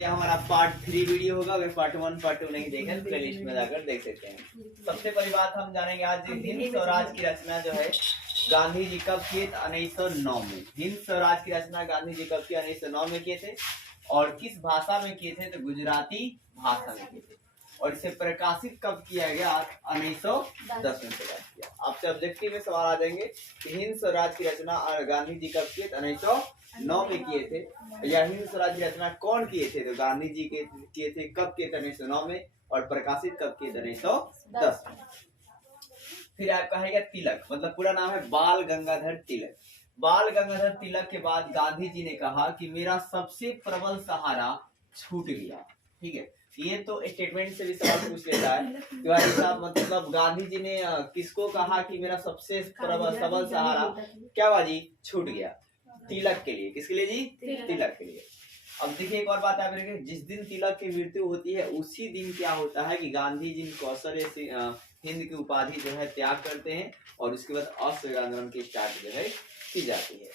ये हमारा part 3 video होगा। अगर पार्ट 1 पार्ट 2 नहीं देखे तो प्लेलिस्ट में जाकर देख सकते हैं। सबसे पहली बात हम जानेंगे आज हिंद स्वराज की रचना जो है गांधी जी कब किए? 1909 में। हिंद स्वराज की रचना गांधी जी कब किए? 1909 में किए थे। और किस भाषा में किए थे? तो गुजराती भाषा में किए थे। और इसे प्रकाशित कब किया गया? 1910 में प्रकाशित किया। आपसे ऑब्जेक्टिव में सवाल आ जाएंगे कि हिंद स्वराज की रचना गांधी जी कब किए? 1909 में किए थे। या हिंद स्वराज की रचना कौन किए थे? तो गांधी जी के किए थे। कब किए थे? 1909 में। और प्रकाशित कब किए थे? 1910 में। फिर आपका है तिलक, मतलब पूरा नाम है बाल गंगाधर तिलक। बाल गंगाधर तिलक के बाद गांधी जी ने कहा कि मेरा सबसे प्रबल सहारा छूट गया। ठीक है, ये तो स्टेटमेंट से भी सवाल पूछ लेता है कि भाई साहब मतलब गांधी जी ने किसको कहा कि मेरा सबसे प्रबल सबल सहारा क्या बाजी छूट गया? तिलक के लिए। किसके लिए जी? तिलक के लिए। अब देखिए एक और बात आप देखिए, जिस दिन तिलक की मृत्यु होती है उसी दिन क्या होता है कि गांधी जी कौशल हिंद की उपाधि जो है त्याग करते हैं और उसके बाद असहयोग आंदोलन की स्टार्ट जो है की जाती है।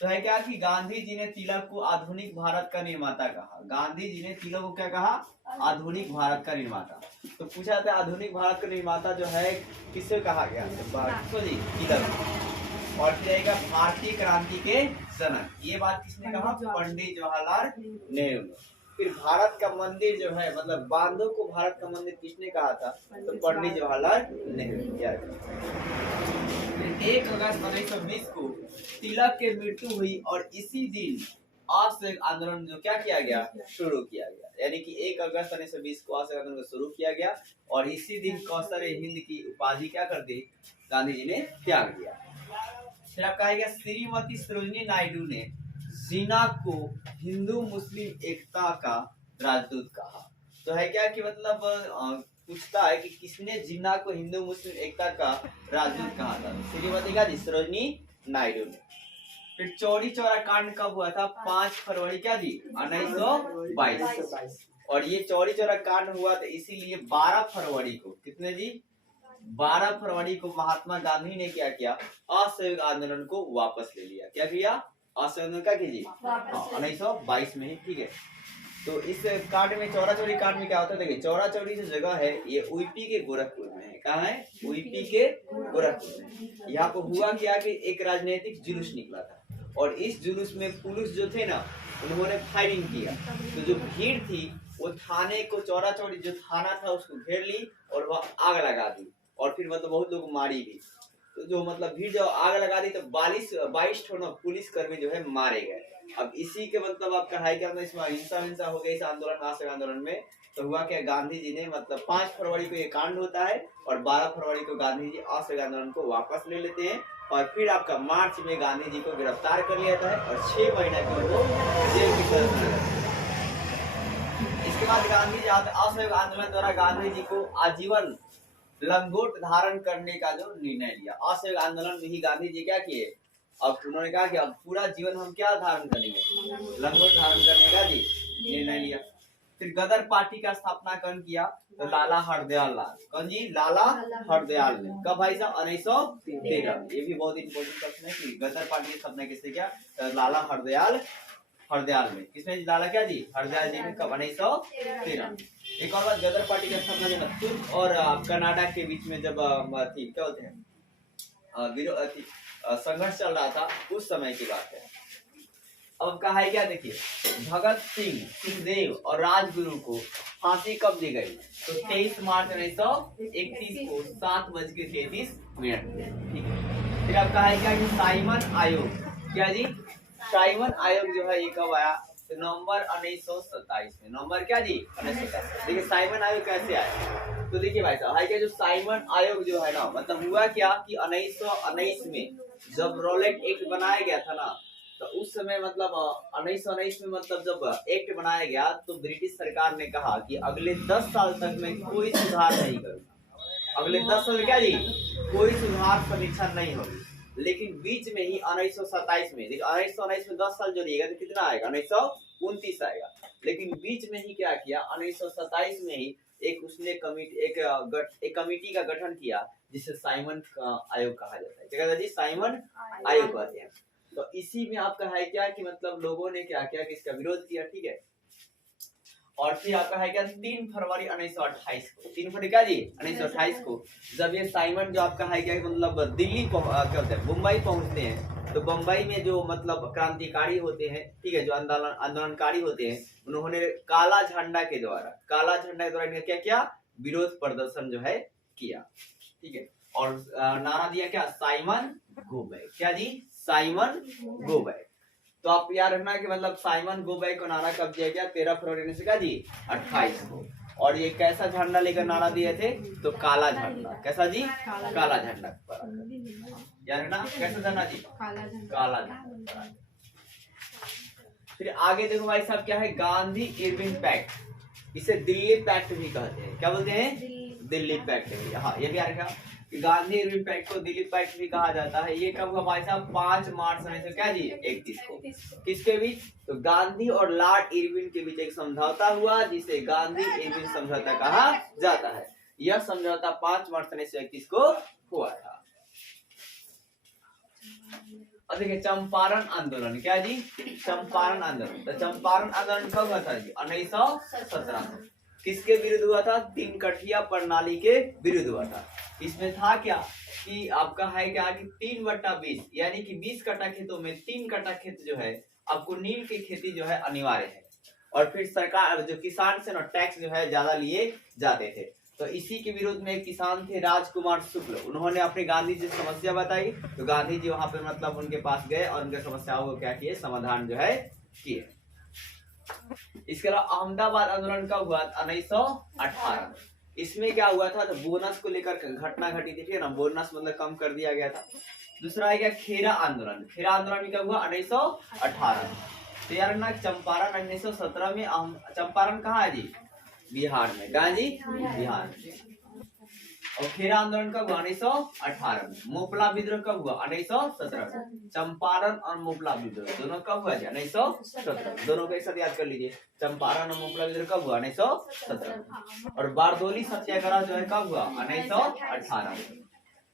तो है क्या कि गांधी जी ने तिलक को आधुनिक भारत का निर्माता कहा। गांधी जी ने तिलक को क्या कहा? आधुनिक भारत का निर्माता। तो पूछा था आधुनिक भारत का निर्माता जो है किसे कहा गया? तिलक। और फिर भारतीय क्रांति के जनक, ये बात किसने कहा? पंडित जवाहरलाल नेहरू ने। फिर भारत का मंदिर जो है मतलब बांधों को भारत का मंदिर किसने कहा था? तो पंडित जवाहरलाल नेहरू। 1 अगस्त 1920 को तिलक की मृत्यु हुई और इसी दिन असहयोग आंदोलन जो क्या किया गया? शुरू किया गया। यानी कि 1 अगस्त 1920 को असहयोग आंदोलन शुरू किया गया और इसी दिन कौशल हिंद की उपाधि क्या कर दी? गांधी जी ने त्याग दिया। फिर आप कहेगा श्रीमती सरोजिनी नायडू ने जिन्ना को हिंदू मुस्लिम एकता का राजदूत कहा। तो है क्या कि मतलब पूछता है कि किसने जिन्ना को हिंदू मुस्लिम एकता का राजदूत कहा था? श्रीमती का सरोजिनी नायडू ने। फिर चौरी चौरा कांड कब हुआ था? 5 फरवरी क्या जी? 1922। और ये चौरी चौरा कांड हुआ था इसीलिए 12 फरवरी को, कितने जी? 12 फरवरी को महात्मा गांधी ने क्या किया? असहयोग आंदोलन को वापस ले लिया। क्या किया? असहयोग आंदोलन क्या कीजिए 1922 में ही। ठीक है, तो इस कांड में चौरा चौरी कांड में क्या होता है? देखिए चौरा चौरी जो जगह है ये यूपी के गोरखपुर में है। कहाँ है? यूपी के गोरखपुर में। यहाँ पर हुआ क्या कि एक राजनीतिक जुलूस निकला था और इस जुलूस में पुलिस जो थे ना उन्होंने फायरिंग किया। तो जो भीड़ थी वो थाने को, चौरा चौरी जो थाना था उसको घेर ली और वह आग लगा दी और फिर मतलब बहुत लोग मारी भी। तो जो मतलब भीड़ जो आग लगा दी तो 22 पुलिस कर्मी जो है मारे गए। अब इसी के मतलब आपका है क्या इसमें हिंसा हो गई इस आंदोलन असहयोग आंदोलन में। तो हुआ क्या? गांधी जी ने मतलब 5 फरवरी को ये कांड होता है और 12 फरवरी को गांधी जी असहयोग आंदोलन को वापस ले लेते हैं और फिर आपका मार्च में गांधी जी को गिरफ्तार कर लिया जाता है और 6 महीने के उनको जेल की सजा। इसके बाद गांधी जी असहयोग आंदोलन द्वारा गांधी जी को आजीवन लंगोट धारण करने का जो निर्णय लिया। असहयोग आंदोलन में ही गांधी जी क्या किए? अब उन्होंने कहा कि अब पूरा जीवन हम क्या धारण करेंगे? लंगोट धारण करने का जी निर्णय लिया। फिर गदर पार्टी का स्थापना कौन किया? तो लाला हरदयाल लाल। कौन जी? लाला हरदयाल ने। कब भाई साहब? 1913। ये भी बहुत इंपॉर्टेंट क्वेश्चन है कि गदर पार्टी की स्थापना किसने किया? तो लाला हरदयाल में। किसने? लाला क्या जी? हरदयाल जी ने। कब? 1913। एक और बात, गदर पार्टी का स्थापना जो तुर्क और कनाडा के बीच में जब क्या होते हैं संघर्ष चल रहा था उस समय की बात है। अब कहा है क्या? देखिए भगत सिंह, सुखदेव और राजगुरु को फांसी कब दी गई? तो 23 मार्च 1931 को 7:33। ठीक है, फिर अब कहा है क्या कि साइमन आयोग, क्या जी? साइमन आयोग जो है ये कब आया? तो नवंबर 1927 में। नवंबर क्या जी? 1927। देखिए साइमन आयोग कैसे आया? तो देखिए भाई साहब है क्या, जो साइमन आयोग जो है ना मतलब हुआ क्या कि 1919 में जब रॉलेट एक्ट बनाया गया था ना तो उस समय मतलब 1919 में मतलब जब एक्ट बनाया गया तो ब्रिटिश सरकार ने कहा कि अगले 10 साल तक मैं कोई सुधार नहीं करूंगा। अगले 10 साल क्या जी? कोई सुधार समीक्षा नहीं होगी। लेकिन बीच में ही 1927 में, देखिए 1919 में 10 साल जोड़िएगा तो कितना आएगा? 1929 आएगा। लेकिन बीच में ही क्या किया? 1927 में ही एक कमेटी का गठन किया जिसे साइमन आयोग कहा जाता है। क्या कहता है जी? साइमन आयोग कहते हैं। तो इसी में आपका है क्या कि मतलब लोगों ने क्या किया कि इसका विरोध किया। ठीक है, और फिर आपका है क्या 3 फरवरी 1928 को, 3 फरवरी क्या जी 1928 को जब ये साइमन जो आपका है क्या मतलब दिल्ली क्या होता है मुंबई पहुंचते हैं, तो बम्बई में जो मतलब क्रांतिकारी होते हैं, ठीक है, जो आंदोलनकारी होते हैं, उन्होंने काला झंडा के द्वारा इनका क्या किया, विरोध प्रदर्शन जो है किया, ठीक है। और नारा दिया क्या, साइमन गो बैक, क्या जी साइमन गो बैक। तो आप याद रखना कि मतलब साइमन गो बैक को नारा कब दिया गया, 13 फरवरी से का जी 28 को। और ये कैसा झंडा लेकर नारा दिए थे, तो काला झंडा, कैसा जी काला झंडा, याद रखना कैसा झंडा जी काला झंडा। फिर आगे देखो भाई साहब क्या है, गांधी इरविन पैक्ट, इसे दिल्ली पैक्ट भी कहते हैं, क्या बोलते हैं दिल्ली पैक्ट। हाँ ये भी याद रखा कि गांधी इरविन पैक्ट को दिल्ली पैक्ट भी कहा जाता है। ये कब हुआ भाई साहब, 5 मार्च 1931 को। किसके बीच, तो गांधी और लॉर्ड इरविन के बीच एक समझौता हुआ जिसे गांधी इरविन समझौता कहा जाता है। यह समझौता 5 मार्च 1931 को हुआ था। और देखिए चंपारण आंदोलन, क्या जी चंपारण आंदोलन। तो चंपारण आंदोलन कब हुआ था जी 1917 में। किसके विरुद्ध हुआ था, 3 कठिया प्रणाली के विरुद्ध हुआ था। इसमें था क्या कि आपका है क्या कि 3/20 यानी कि 20 कट्ठा खेतों में 3 कट्ठा खेत जो है आपको नील की खेती जो है अनिवार्य है। और फिर सरकार जो किसान से ना टैक्स जो है ज्यादा लिए जाते थे। तो इसी के विरोध में एक किसान थे राजकुमार शुक्ल, उन्होंने अपनी गांधी जी समस्या बताई। तो गांधी जी वहां पे मतलब उनके पास गए और उनके समस्याओं को क्या किए, समाधान जो है किए। इसके अलावा अहमदाबाद आंदोलन कब हुआ, 1918। इसमें क्या हुआ था, तो बोनस को लेकर घटना घटी थी, ठीक है ना, बोनस मतलब कम कर दिया गया था। दूसरा है क्या खेरा आंदोलन, खेरा आंदोलन भी कब हुआ 1918। तो यार ना चंपारण 1917 में, चंपारण कहाँ है जी बिहार में, कहाँ जी बिहार में। और खेरा आंदोलन कब हुआ 1918 में। मोपला विद्रोह कब हुआ 1917 में। चंपारण और मोपला विद्रोह दोनों कब हुआ 1917, दोनों को एक साथ याद कर लीजिए। चंपारण और मोपला विद्रोह कब हुआ 1917। और बारदोली सत्याग्रह जो है कब हुआ 1918 में।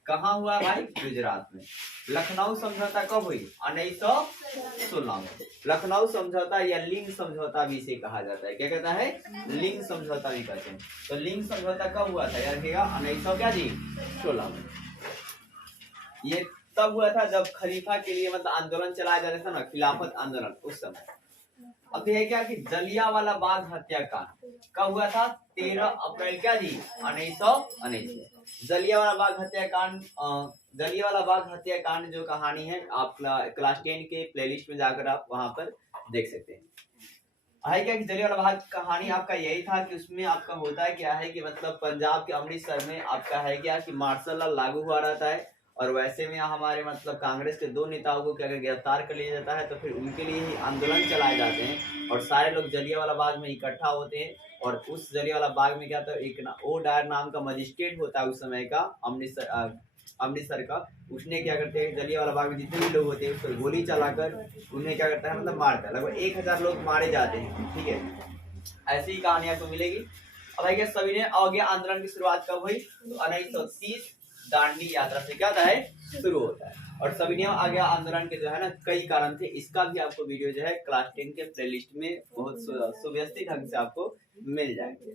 कहाँ हुआ भाई, गुजरात में। लखनऊ समझौता कब हुई 1916 में। लखनऊ समझौता या लिंग समझौता भी इसे कहा जाता है, क्या कहता है लिंग समझौता भी कहते हैं। तो लिंग समझौता कब हुआ था यार, 1916 में। ये तब हुआ था जब खलीफा के लिए मतलब आंदोलन चलाया जा रहा था ना, खिलाफत आंदोलन, उस समय। अब है क्या कि जलियांवाला बाग हत्याकांड कब हुआ था, 13 अप्रैल क्या जी 1919। जलियांवाला बाग हत्याकांड जो कहानी है आप क्लास 10 के प्लेलिस्ट में जाकर आप वहां पर देख सकते हैं। है क्या कि जलियांवाला बाग कहानी आपका यही था कि उसमें आपका होता है क्या है कि मतलब पंजाब के अमृतसर में आपका है क्या कि मार्शल लॉ लागू हुआ रहता है। और वैसे में हमारे मतलब कांग्रेस के 2 नेताओं को क्या गिरफ्तार कर लिया जाता है। तो फिर उनके लिए ही आंदोलन चलाए जाते हैं और सारे लोग जलियांवाला बाग में इकट्ठा होते हैं। और उस जलियांवाला बाग में क्या था, एक ओ डायर नाम का मजिस्ट्रेट होता है उस समय का, अमृतसर का। उसने क्या करते हैं, जलियांवाला बाग में जितने भी लोग होते हैं उस पर गोली चलाकर उन्हें क्या करता है मतलब मारता है। लगभग 1000 लोग मारे जाते हैं, ठीक है। ऐसी ही कहानियां तो मिलेगी। अब है सभी ने अवज्ञा आंदोलन की शुरुआत कब हुई, तो 1930 दांडी यात्रा से क्या होता है शुरू होता है। और सविनय अवज्ञा आंदोलन के जो है ना कई कारण थे, इसका भी आपको वीडियो जो है क्लास 10 के प्लेलिस्ट में बहुत सुव्यवस्थित ढंग से आपको मिल जाएंगे।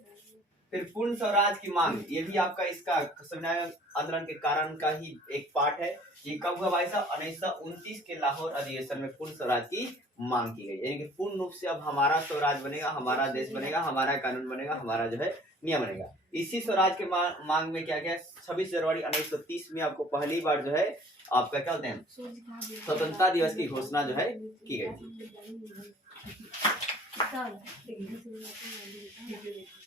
फिर पूर्ण स्वराज की मांग, ये भी आपका इसका सविनय आंदोलन के कारण का ही एक पार्ट है। ये कब हुआ भाई साहब, 1929 के लाहौर अधिवेशन में पूर्ण स्वराज की मांग की गई। यानी कि पूर्ण रूप से अब हमारा स्वराज बनेगा, हमारा देश बनेगा, हमारा कानून बनेगा, हमारा जो है नियम बनेगा। इसी स्वराज के मांग में क्या क्या 26 जनवरी 1930 में आपको पहली बार जो है आपका क्या होते हैं स्वतंत्रता दिवस की घोषणा जो है की गई थी।